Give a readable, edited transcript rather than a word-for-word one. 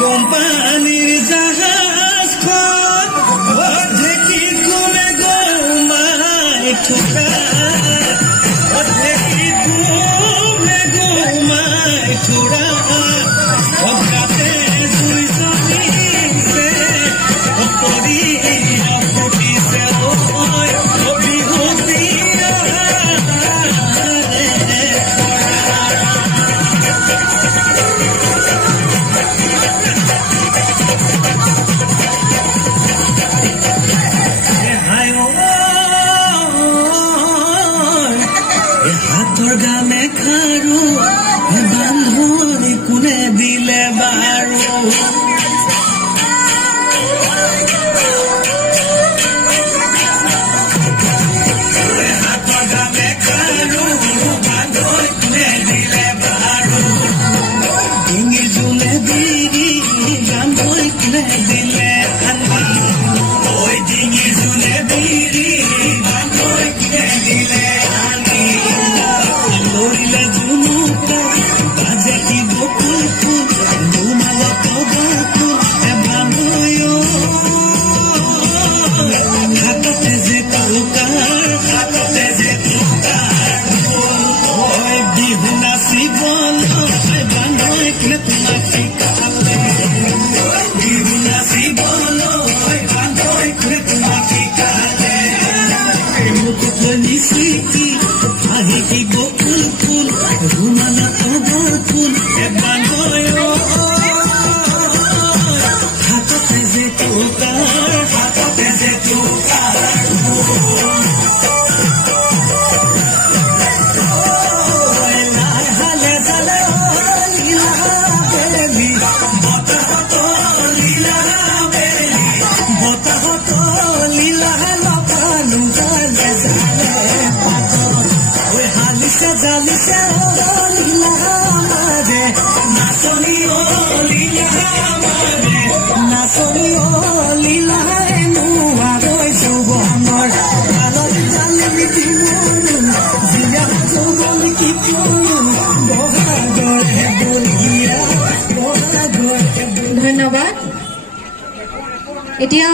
কোম্পানির জাহাজ খন অর্ধেকি কমে গোমায় ঠোকা অর্ধেকি কমে গোমায় ঠোরা অগ্রাতে দুই জমিছে অপরি অপটিছে ওই অভিহুতি গামে খাৰু বান্ধনি কোনে দিলে বাৰু হাতৰ গামে খাৰু বান্ধনি কোনে দিলে বাৰু ডিঙি জোনে বিৰি বান্ধনি কোনে দিলে আনি ঐ ডিঙি জোনে বিৰি বান্ধনি কোনে দিলে আনি Loriলে জুনুকা বাজে কি বকুল ফুল দুমালা পগকুল এবানয় হাততে যে টুকাৰ ওই বিহু নাচিবল এবানয় কোনে তোমাক শিকালে বিহু নাচিবল এবানয় কোনে তোমাক শিকালে মুকুট নিচিতি আহি কি বকুল ফুল রুমালা তগর ফুল এবানয় হাততে যে টুকাৰ হালে জালে লীলা বেলি বতাহত লীলা বেলি বতাহত লীলা লকানো জালে জালে জালিছে লীলা মাৰে নাচনি লীলা মাৰে নাচনি লীলা এনুৱা ৰৈ যৌৱনৰ আলতি জালি মিটি মন জিয়া যৌৱন কি কৰোঁ বহাগৰ বলিয়া বহাগৰ। ধন্যবাদ। এতিয়া